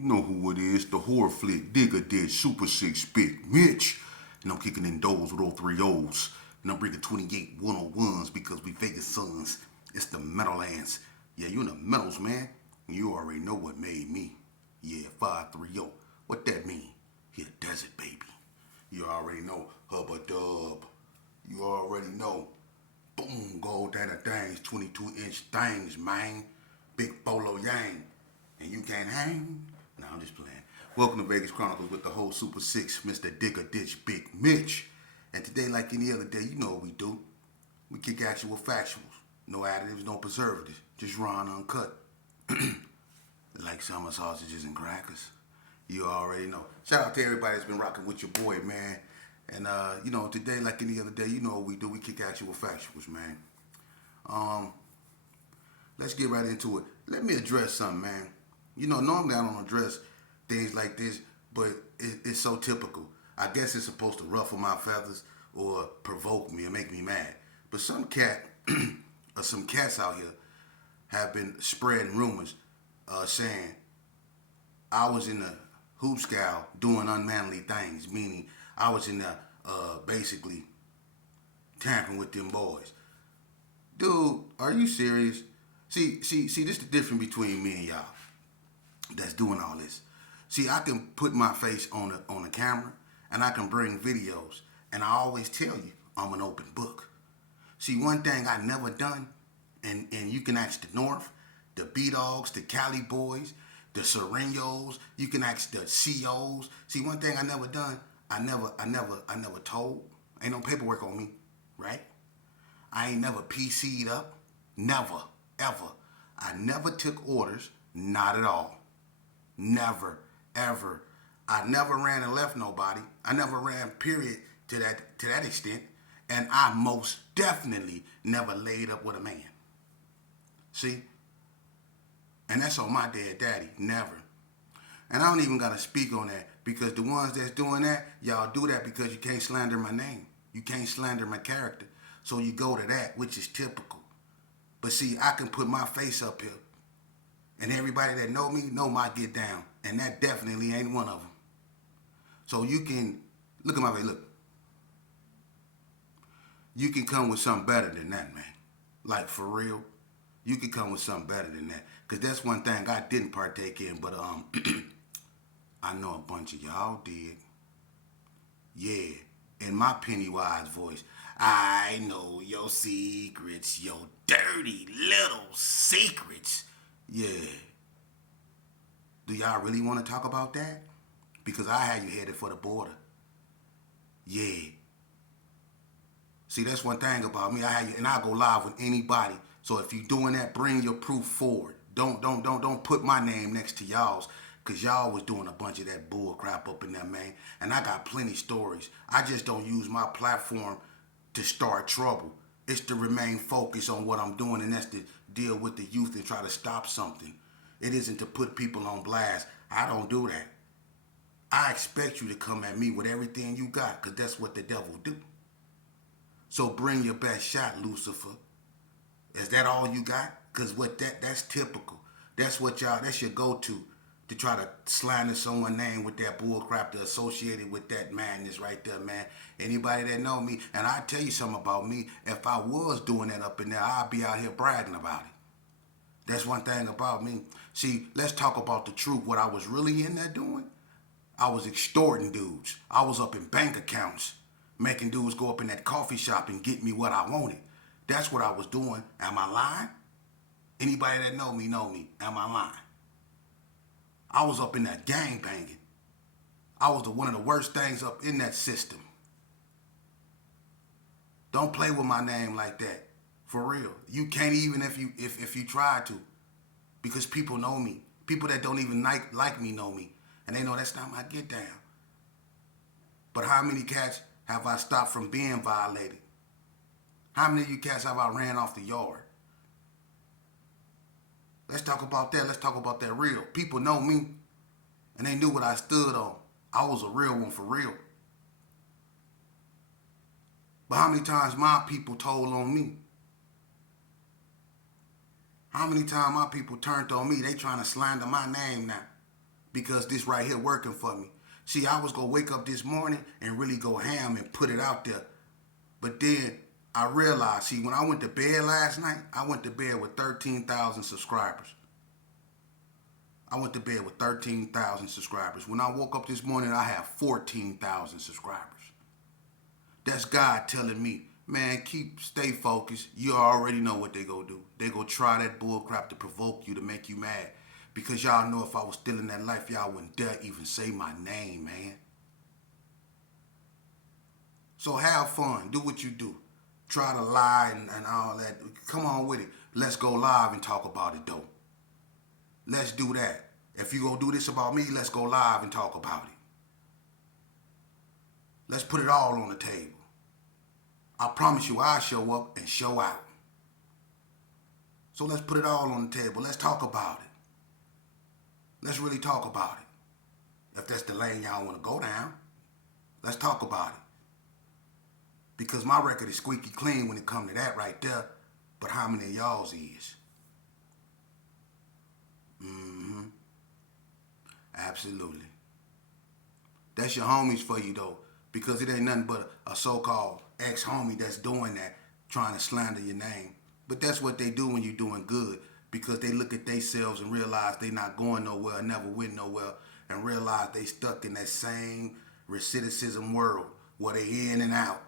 You know who it is, the horror flick, Digger Dead, Super 6, Big Mitch. And I'm kicking in doors with all three O's. And I'm bringing 28 101s because we Vegas sons. It's the Meadowlands. Yeah, you in the metals, man. You already know what made me. Yeah, 530. What that mean? He a desert baby. You already know, hubba dub. You already know. Boom, gold down the things, 22-inch things, man. Big bolo yang. And you can't hang? No, I'm just playing. Welcome to Vegas Chronicles with the whole Super 6, Mr. Digger Ditch, Big Mitch. And today, like any other day, you know what we do. We kick actual factuals. No additives, no preservatives. Just raw and uncut. Like summer sausages and crackers. You already know. Shout out to everybody that's been rocking with your boy, man. And, today, like any other day, you know what we do. We kick actual factuals, man. Let's get right into it. Let me address something, man. You know, normally I don't address things like this, but it's so typical. I guess it's supposed to ruffle my feathers or provoke me or make me mad. But some cat or some cats out here have been spreading rumors saying I was in the hoop scowl doing unmanly things, meaning I was in there basically tampering with them boys. Dude, are you serious? See, this is the difference between me and y'all that's doing all this. See, I can put my face on the camera and I can bring videos, and I always tell you I'm an open book. See, one thing I never done, and you can ask the North, the B-Dogs, the Cali Boys, the Serenos, you can ask the COs. See, one thing I never done, I never told. Ain't no paperwork on me, right? I ain't never PC'd up. Never, ever. I never took orders, not at all. Never, ever. I never ran and left nobody. I never ran, period, to that extent. And I most definitely never laid up with a man. See? And that's on my dead daddy. Never. And I don't even got to speak on that because the ones that's doing that, y'all do that because you can't slander my name. You can't slander my character. So you go to that, which is typical. But see, I can put my face up here. And everybody that know me know my get down. And that definitely ain't one of them. So you can, look at my face, look. You can come with something better than that, man. Like, for real. You can come with something better than that. Because that's one thing I didn't partake in. But I know a bunch of y'all did. Yeah. In my Pennywise voice. I know your secrets. Your dirty little secrets. Yeah. Do y'all really want to talk about that? Because I had you headed for the border. Yeah. See, that's one thing about me. I had you, and I go live with anybody. So if you doing that, bring your proof forward. Don't put my name next to y'all's, cause y'all was doing a bunch of that bull crap up in there, man. And I got plenty stories. I just don't use my platform to start trouble. It's to remain focused on what I'm doing, and that's to deal with the youth and try to stop something. It isn't to put people on blast. I don't do that. I expect you to come at me with everything you got, because that's what the devil do. So bring your best shot, Lucifer. Is that all you got? Because that's typical. That's what that's your go-to to try to slander someone's name with that bull crap to associate it with that madness right there, man. Anybody that know me, and I tell you something about me, if I was doing that up in there, I'd be out here bragging about it. That's one thing about me. See, let's talk about the truth. What I was really in there doing, I was extorting dudes. I was up in bank accounts, making dudes go up in that coffee shop and get me what I wanted. That's what I was doing. Am I lying? Anybody that know me. Am I lying? I was up in that gang banging. I was one of the worst things up in that system. Don't play with my name like that. For real. You can't even if you try to. Because people know me. People that don't even like me know me. And they know that's not my get down. But how many cats have I stopped from being violated? How many of you cats have I ran off the yard? Let's talk about that. Let's talk about that real. People know me, and they knew what I stood on. I was a real one for real. But how many times my people told on me? How many times my people turned on me? They trying to slander my name now. because this right here working for me. See, I was gonna wake up this morning and really go ham and put it out there. But then I realized, see, when I went to bed last night, I went to bed with 13,000 subscribers. I went to bed with 13,000 subscribers. When I woke up this morning, I have 14,000 subscribers. That's God telling me, man, stay focused. You already know what they gonna do. They gonna try that bull crap to provoke you, to make you mad. Because y'all know if I was still in that life, y'all wouldn't dare even say my name, man. So have fun. Do what you do. Try to lie and all that. Come on with it. Let's go live and talk about it, though. Let's do that. If you gonna do this about me, let's go live and talk about it. Let's put it all on the table. I promise you I'll show up and show out. So let's put it all on the table. Let's talk about it. Let's really talk about it. If that's the lane y'all want to go down, let's talk about it. Because my record is squeaky clean when it comes to that right there. But how many of y'all's is? Absolutely. That's your homies for you, though. Because it ain't nothing but a so-called ex-homie that's doing that, trying to slander your name. But that's what they do when you're doing good. Because they look at themselves and realize they not going nowhere, never went nowhere, and realize they stuck in that same recidivism world where they in and out,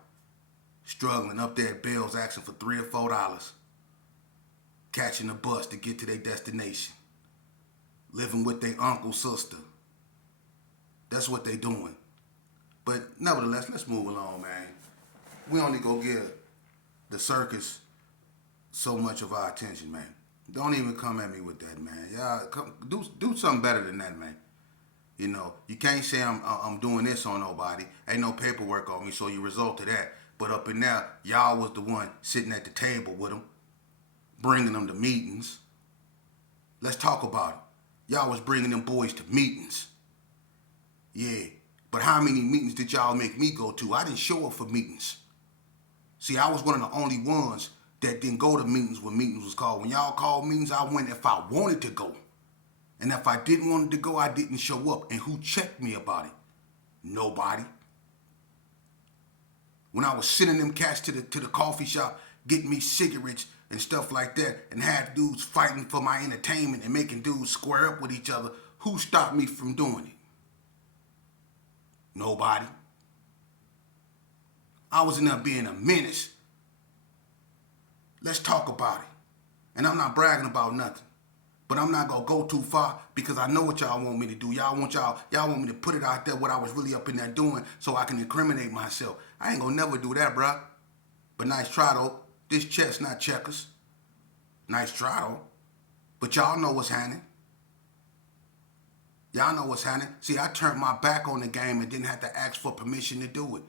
struggling up there at Bell's, asking for $3 or $4, catching a bus to get to their destination, living with their uncle, sister. That's what they doing. But nevertheless, let's move along, man. We only go give the circus so much of our attention, man. Don't even come at me with that, man. Y'all, do something better than that, man. You know, you can't say I'm doing this on nobody. Ain't no paperwork on me, so you result to that. But up in there, y'all was the one sitting at the table with them, bringing them to meetings. Let's talk about it. Y'all was bringing them boys to meetings. Yeah, but how many meetings did y'all make me go to? I didn't show up for meetings. See, I was one of the only ones that didn't go to meetings when meetings was called. When y'all called meetings, I went if I wanted to go. And if I didn't want to go, I didn't show up. And who checked me about it? Nobody. When I was sending them cats to the coffee shop, getting me cigarettes and stuff like that, and had dudes fighting for my entertainment and making dudes square up with each other, who stopped me from doing it? Nobody. I was in there being a menace. Let's talk about it. And I'm not bragging about nothing. But I'm not gonna go too far because I know what y'all want me to do. Y'all want me to put it out there what I was really up in there doing so I can incriminate myself. I ain't gonna never do that, bruh. But nice try though. This chess, not checkers. Nice try though. But y'all know what's happening. Y'all know what's happening. See, I turned my back on the game and didn't have to ask for permission to do it.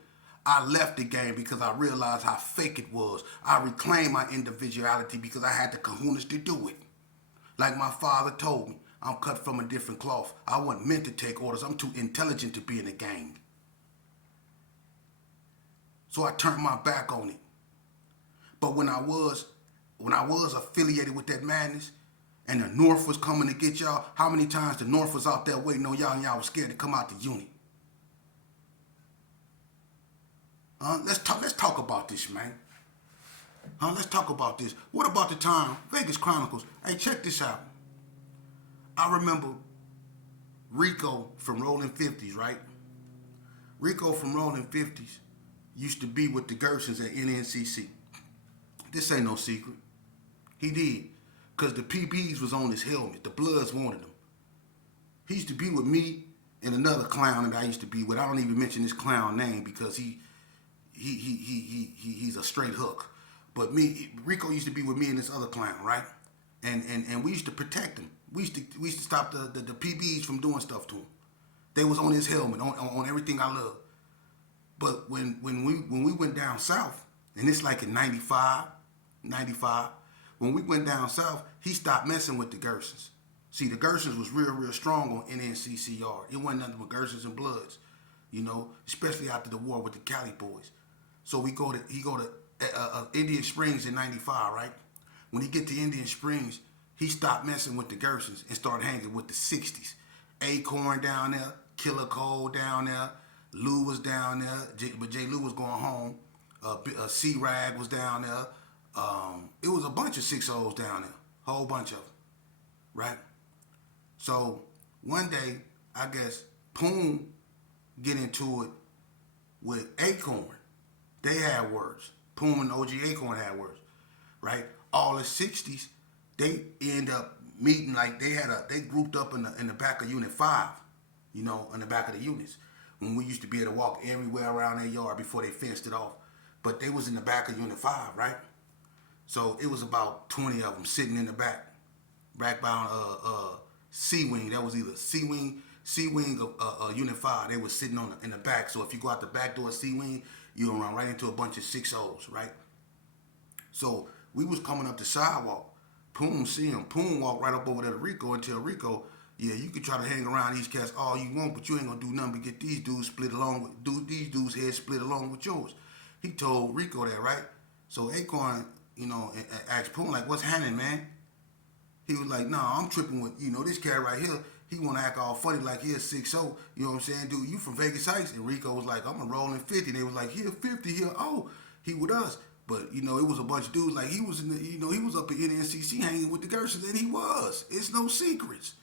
I left the game because I realized how fake it was. I reclaimed my individuality because I had the kahunas to do it. Like my father told me, I'm cut from a different cloth. I wasn't meant to take orders. I'm too intelligent to be in a gang. So I turned my back on it. But when I was affiliated with that madness, and the North was coming to get y'all, how many times the North was out there waiting on y'all and y'all was scared to come out the unit? Let's talk about this, man. Let's talk about this. What about the time, Vegas Chronicles? Hey, check this out. I remember Rico from Rolling 50s, right? Rico from Rolling 50s used to be with the Gersons at NNCC. This ain't no secret. He did. Because the PBs was on his helmet. The Bloods wanted him. He used to be with me and another clown that I used to be with. I don't even mention this clown name because he's a straight hook. But Rico used to be with me and this other clown, right? And we used to protect him. We used to stop the PBs from doing stuff to him. They was on his helmet, on everything I love. But when we went down south, and it's like in 95, when we went down south, he stopped messing with the Gersons. See, the Gersons was real strong on NNCCR. It wasn't nothing but Gersons and Bloods, you know, especially after the war with the Cali boys. So he go to Indian Springs in 95, right? When he get to Indian Springs, he stopped messing with the Gersons and started hanging with the 60s. Acorn down there, Killer Cole down there, Lou was down there, but J. Lou was going home. C-Rag was down there. It was a bunch of 6-0s down there, whole bunch of them, right? So one day, I guess Poon get into it with Acorn. They had words. Poon and OG Acorn had words, right? All the 60s, they end up meeting like they grouped up in the back of Unit 5, in the back of the units. When we used to be able to walk everywhere around their yard before they fenced it off. But they was in the back of Unit 5, right? So it was about 20 of them sitting in the back by C-Wing. That was either C-Wing of Unit 5. They was sitting in the back. So if you go out the back door of C-Wing, you'll run right into a bunch of 6-0s, right? So we was coming up the sidewalk. Poon see him. Poon walked right up over there to Rico and tell Rico, yeah, you can try to hang around these cats all you want, but you ain't gonna do nothing but get these dudes these dudes' heads split along with yours. He told Rico that, right? So Acorn, asked Poon, like, what's happening, man? He was like, nah, I'm tripping with, this cat right here. He want to act all funny like he a 6-0. You know what I'm saying? Dude, you from Vegas Heights? And Rico was like, I'm a rolling 50. They was like, here 50, here, oh, he with us. But, it was a bunch of dudes. Like, he was in the, he was up at NNCC hanging with the Gersons, and he was. It's no secrets.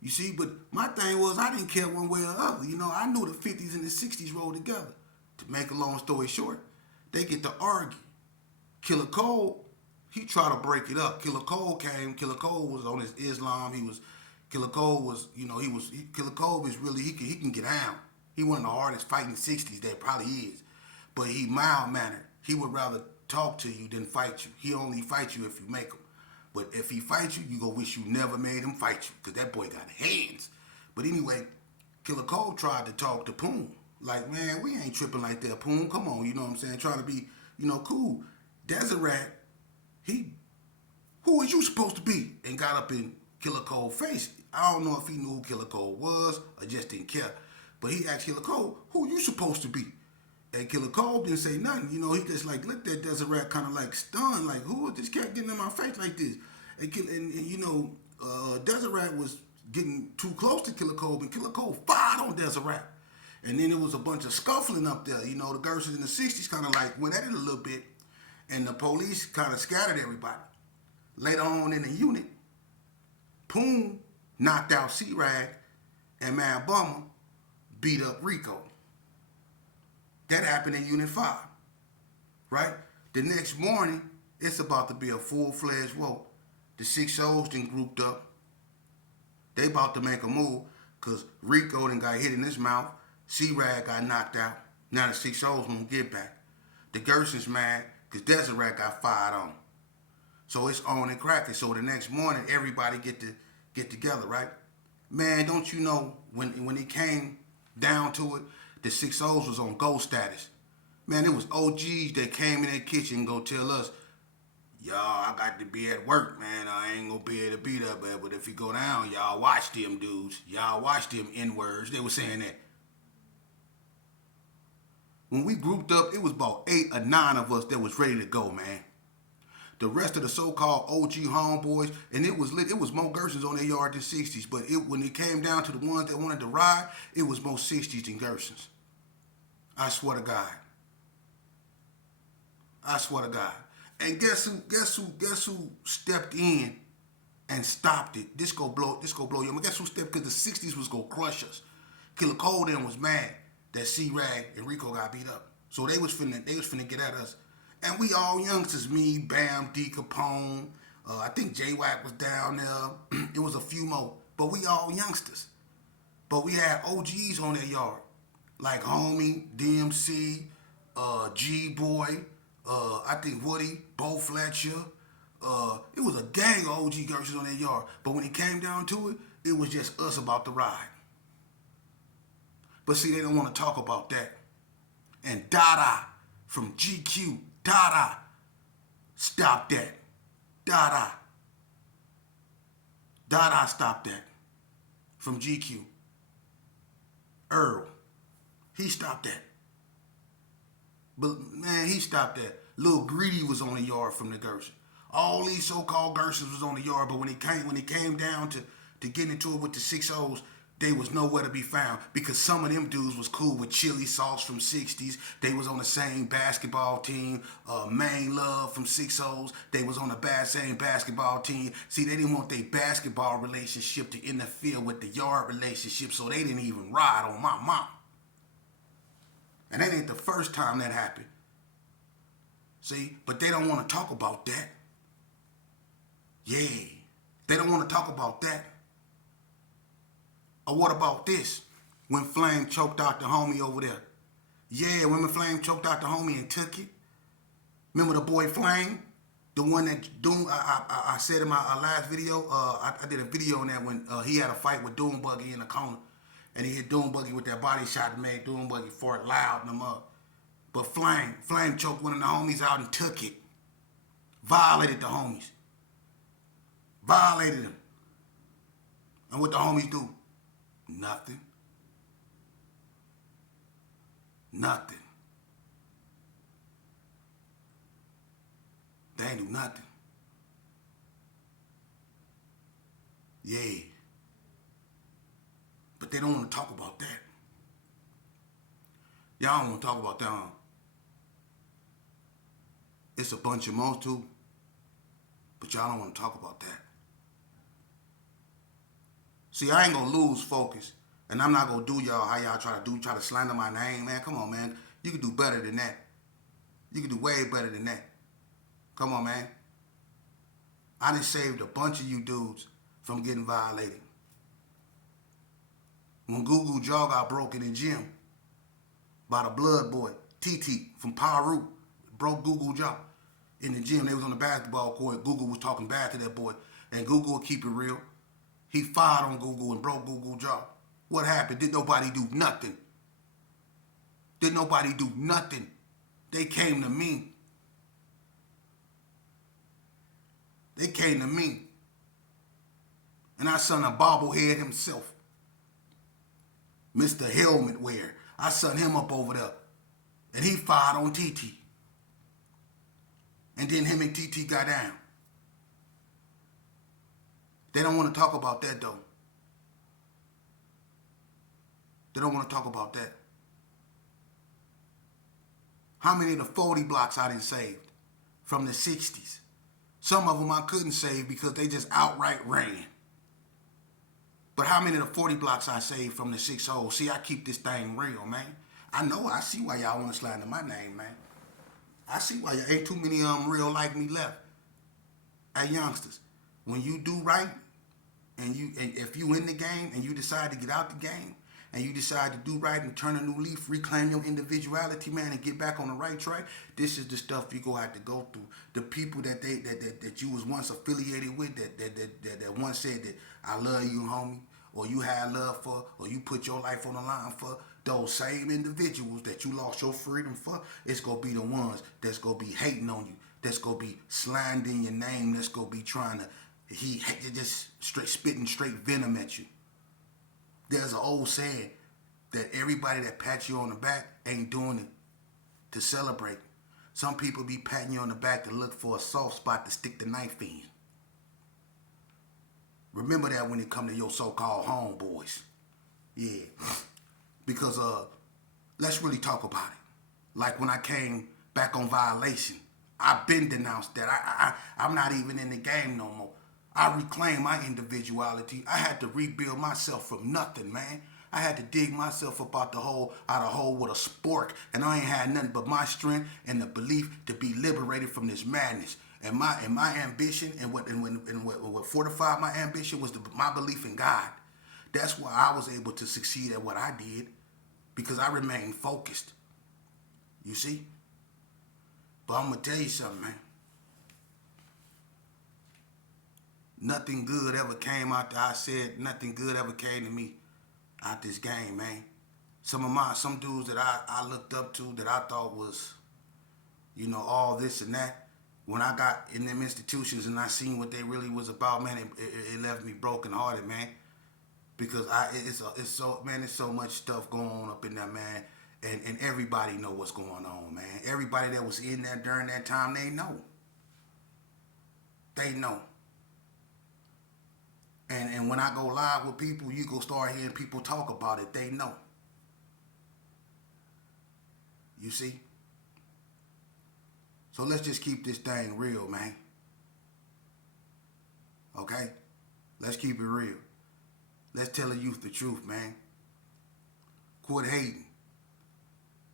You see, but my thing was I didn't care one way or the other. I knew the 50s and the 60s rolled together. To make a long story short, they get to argue. Killer Cole, he tried to break it up. Killer Cole came. Killer Cole was on his Islam. Killer Cole was really, he can get down. He one of the hardest fighting 60s there probably is. But he mild-mannered. He would rather talk to you than fight you. He only fight you if you make him. But if he fights you, you gonna wish you never made him fight you, because that boy got hands. But anyway, Killer Cole tried to talk to Poon. Like, man, we ain't tripping like that, Poon. Come on, you know what I'm saying? Trying to be, cool. Deseret, who is you supposed to be? And got up in Killer Cole's face. I don't know if he knew who Killer Cole was or just didn't care. But he asked Killer Cole, who you supposed to be? And Killer Cole didn't say nothing. He just like looked at Deseret kind of like stunned, like, who is this cat getting in my face like this? And Deseret was getting too close to Killer Cole, and Killer Cole fired on Deseret. And then there was a bunch of scuffling up there. The Gersons in the 60s kind of like went at it a little bit, and the police kind of scattered everybody. Later on in the unit, Poon knocked out C-Rag, and Mad Bummer beat up Rico. That happened in Unit 5, right? The next morning, it's about to be a full-fledged vote. The 6-0s then grouped up. They about to make a move because Rico then got hit in his mouth. C-Rag got knocked out. Now the 6-0s gonna get back. The Gerson's mad because Deseret got fired on. So it's on and cracking. So the next morning, everybody get together, right? Man, don't you know, when it came down to it, the 6-0s was on ghost status. Man, it was OGs that came in that kitchen and go tell us, y'all, I got to be at work, man. I ain't gonna be able to be there, but if you go down, y'all watch them dudes. Y'all watch them N-words. They were saying that. When we grouped up, it was about 8 or 9 of us that was ready to go, man. The rest of the so-called OG homeboys, and it was lit. It was more Gersons on their yard than 60s, but when it came down to the ones that wanted to ride, it was more 60s than Gersons. I swear to God. I swear to God. And guess who stepped in and stopped it? This go blow you. I mean, guess who stepped? Because the 60s was gonna crush us. Killer Cole then was mad that C-Rag and Rico got beat up. So they was finna get at us. And we all youngsters, me, Bam, D Capone, I think J-Wack was down there. It was a few more. But we all youngsters. But we had OGs on their yard. Like Homie, DMC, G-Boy, I think Woody, Bo Fletcher. It was a gang of OG Gersons on their yard. But when it came down to it, it was just us about the ride. But see, they don't want to talk about that. And Dada from GQ, Dada, stop that. Dada stopped that from GQ. Earl, he stopped that. But man, he stopped that. Lil Greedy was on the yard from the Gerson. All these so-called Gersons was on the yard, but when it came down to getting into it with the 6-0s, They was nowhere to be found because some of them dudes was cool with chili sauce from 60s. They was on the same basketball team. Main Love from 6-0s. They was on the same basketball team. See, they didn't want their basketball relationship to interfere with the yard relationship, so they didn't even ride on my mom. And that ain't the first time that happened. See, but they don't want to talk about that. Yeah, they don't want to talk about that. Or what about this? When Flame choked out the homie over there. Yeah, when Flame choked out the homie and took it. Remember the boy Flame? The one that Doom, I said in my last video, I did a video on that when he had a fight with Doom Buggy in the corner. And he hit Doom Buggy with that body shot that made Doom Buggy fart loud and him up. But Flame choked one of the homies out and took it. Violated the homies. Violated them. And what the homies do? Nothing. Nothing. They ain't do nothing. Yeah. But they don't want to talk about that. Y'all don't want to talk about that, huh? It's a bunch of most too. But y'all don't want to talk about that. See, I ain't gonna lose focus. And I'm not gonna do y'all how y'all try to slander my name, man. Come on, man. You can do better than that. You can do way better than that. Come on, man. I done saved a bunch of you dudes from getting violated. When Goo Jaw got broken in gym by the blood boy, TT from Paru, broke Goo Jaw in the gym. They was on the basketball court. Goo was talking bad to that boy. And Goo would keep it real. He fired on Goo and broke Goo Jaw. What happened? Did nobody do nothing? Did nobody do nothing? They came to me. They came to me. And I sent a bobblehead himself. Mr. Helmet Wear. I sent him up over there. And he fired on TT. And then him and TT got down. They don't want to talk about that, though. They don't want to talk about that. How many of the 40 blocks I done saved from the 60s? Some of them I couldn't save because they just outright ran. But how many of the 40 blocks I saved from the 6-0? See, I keep this thing real, man. I see why y'all want to slander my name, man. I see why y'all ain't too many real like me left. Hey, youngsters, when you do right, and if you in the game and you decide to get out the game, and you decide to do right and turn a new leaf, reclaim your individuality, man, and get back on the right track, this is the stuff you gonna have to go through. The people that you was once affiliated with, that once said that I love you, homie, or you had love for, or you put your life on the line for, those same individuals that you lost your freedom for, it's gonna be the ones that's gonna be hating on you, that's gonna be slandering your name, that's gonna be trying to just spitting straight venom at you. There's an old saying that everybody that pats you on the back ain't doing it to celebrate. Some people be patting you on the back to look for a soft spot to stick the knife in. Remember that when it come to your so-called homeboys. Yeah. Because let's really talk about it. Like when I came back on violation, I've been denounced that. I'm not even in the game no more. I reclaimed my individuality. I had to rebuild myself from nothing, man. I had to dig myself up out the hole with a spork, and I ain't had nothing but my strength and the belief to be liberated from this madness. And my ambition and what fortified my ambition was my belief in God. That's why I was able to succeed at what I did, because I remained focused. You see? But I'm gonna tell you something, man. Nothing good ever came out there. I said nothing good ever came to me out this game, man. Some dudes that I looked up to that I thought was, all this and that. When I got in them institutions and I seen what they really was about, man, it left me brokenhearted, man. Because it's so much stuff going on up in there, man. And everybody know what's going on, man. Everybody that was in there during that time, they know. They know. And when I go live with people, you go start hearing people talk about it. They know. You see? So let's just keep this thing real, man. Okay? Let's keep it real. Let's tell the youth the truth, man. Quit hating.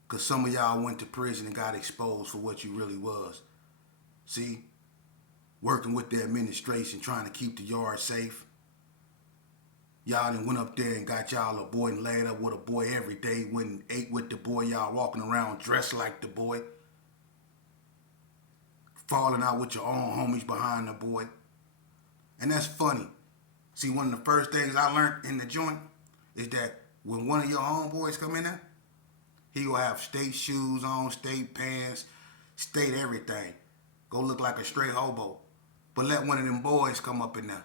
Because some of y'all went to prison and got exposed for what you really was. See? Working with the administration, trying to keep the yard safe. Y'all done went up there and got y'all a boy and laid up with a boy every day. Went and ate with the boy. Y'all walking around dressed like the boy. Falling out with your own homies behind the boy. And that's funny. See, one of the first things I learned in the joint is that when one of your homeboys come in there, he gonna have state shoes on, state pants, state everything. Go look like a straight hobo. But let one of them boys come up in there.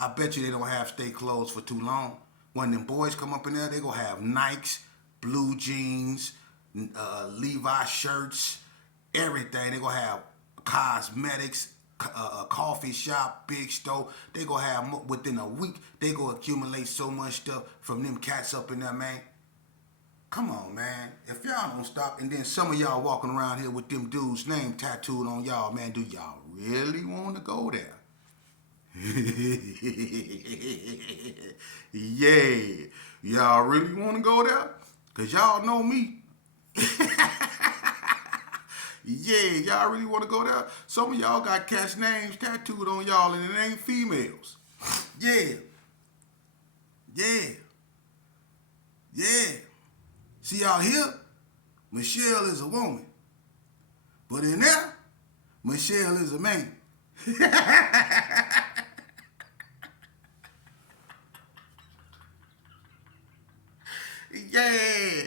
I bet you they don't have state clothes for too long. When them boys come up in there, they gonna have Nikes, blue jeans, Levi shirts, everything. They gonna have cosmetics, a coffee shop, big store. They gonna have, within a week, they gonna accumulate so much stuff from them cats up in there, man. Come on, man. If y'all don't stop, and then some of y'all walking around here with them dudes' name tattooed on y'all, man, do y'all really want to go there? Yeah. Y'all really want to go there? Because y'all know me. Yeah, y'all really want to go there? Some of y'all got cats' names tattooed on y'all and it ain't females. Yeah. Yeah. Yeah. See out here, Michelle is a woman. But in there, Michelle is a man. Yeah.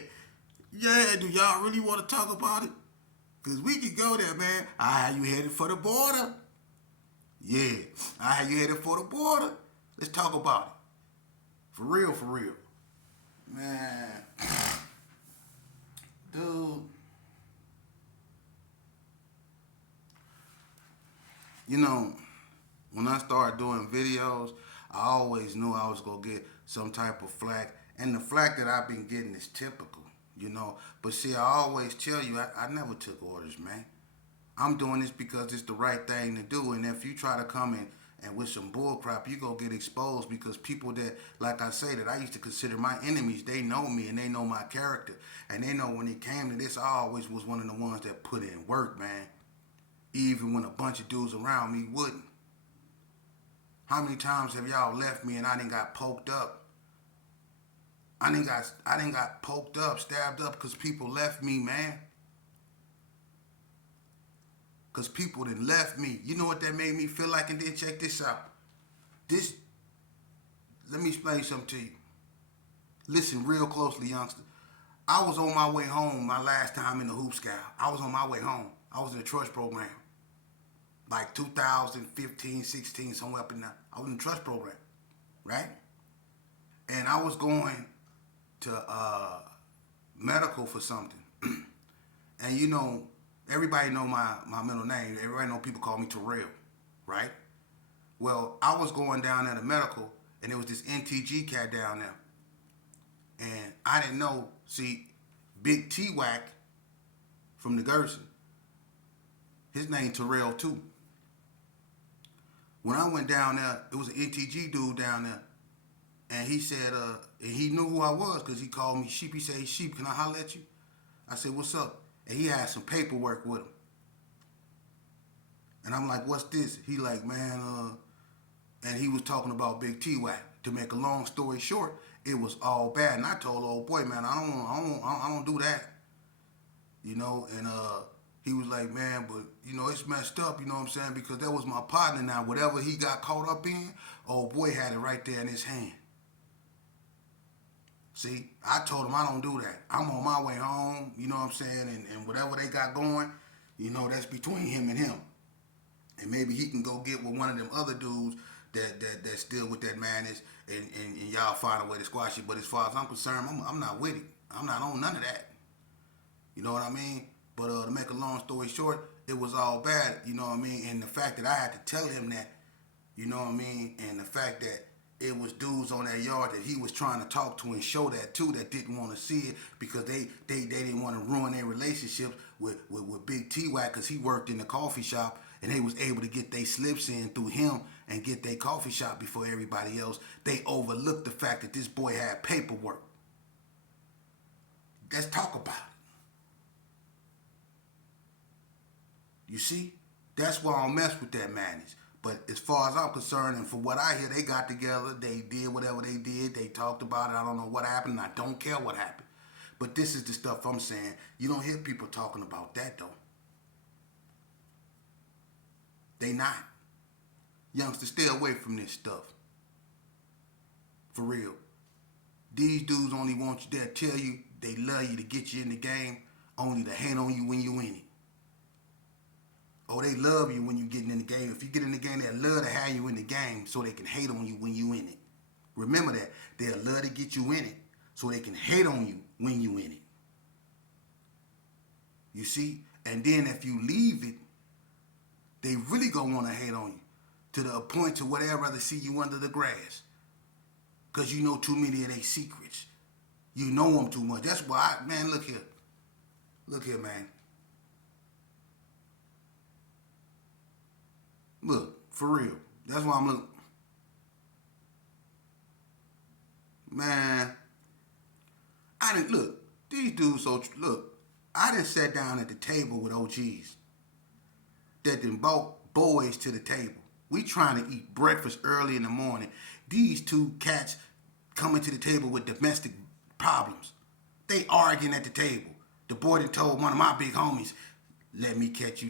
Yeah, do y'all really want to talk about it? Because we can go there, man. I have you headed for the border. Yeah, I have you headed for the border. Let's talk about it. For real, for real. Man. Dude. You know, when I started doing videos, I always knew I was going to get some type of flack. And the flack that I've been getting is typical, you know. But see, I always tell you, I never took orders, man. I'm doing this because it's the right thing to do. And if you try to come in and with some bullcrap, you go get exposed because people that, like I say, that I used to consider my enemies, they know me and they know my character. And they know when it came to this, I always was one of the ones that put in work, man. Even when a bunch of dudes around me wouldn't. How many times have y'all left me and I done got poked up? I done got poked up, stabbed up because people left me, man. Because people done left me. You know what that made me feel like? And then check this out. Let me explain something to you. Listen real closely, youngster. I was on my way home my last time in the Hoop Scout. I was on my way home. I was in the trust program. Like 2015, 16, somewhere up in there. I was in the trust program, right? And I was going to medical for something. And you know, everybody know my middle name. Everybody know people call me Terrell, right? Well, I was going down there to medical, and there was this NTG cat down there. And I didn't know, see, Big T-Wack from the Gerson, his name Terrell too. When I went down there, it was an NTG dude down there. And he said, and he knew who I was because he called me Sheep. He said, hey, Sheep, can I holler at you? I said, what's up? And he had some paperwork with him. And I'm like, what's this? He like, man, and he was talking about Big T-Wack. To make a long story short, it was all bad. And I told old boy, man, I don't do that. You know, and he was like, man, but, you know, it's messed up, you know what I'm saying? Because that was my partner now. Whatever he got caught up in, old boy had it right there in his hand. See, I told him I don't do that. I'm on my way home, you know what I'm saying? And whatever they got going, you know, that's between him and him. And maybe he can go get with one of them other dudes that's still with that madness and y'all find a way to squash it. But as far as I'm concerned, I'm not with it. I'm not on none of that. You know what I mean? But to make a long story short, it was all bad, you know what I mean? And the fact that I had to tell him that, you know what I mean? And the fact that it was dudes on that yard that he was trying to talk to and show that to that didn't want to see it because they didn't want to ruin their relationships with Big T-Wack because he worked in the coffee shop and they was able to get their slips in through him and get their coffee shop before everybody else. They overlooked the fact that this boy had paperwork. Let's talk about it. You see? That's why I don't mess with that madness. But as far as I'm concerned, and for what I hear, they got together, they did whatever they did, they talked about it. I don't know what happened, and I don't care what happened. But this is the stuff I'm saying. You don't hear people talking about that, though. They not. Youngsters, stay away from this stuff. For real. These dudes only want you, they'll tell you they love you to get you in the game, only to hate on you when you in it. Oh, they love you when you getting in the game. If you get in the game, they'll love to have you in the game so they can hate on you when you in it. Remember that. They'll love to get you in it so they can hate on you when you in it. You see? And then if you leave it, they really gonna want to hate on you to the point to where they'd rather see you under the grass. Because you know too many of their secrets. You know them too much. That's why, man, look here. Look here, man. Look, for real. That's why I'm looking. Man, I didn't look. These dudes, so look. I done sat down at the table with OGs that done brought boys to the table. We trying to eat breakfast early in the morning. These two cats coming to the table with domestic problems. They arguing at the table. The boy done told one of my big homies, let me catch you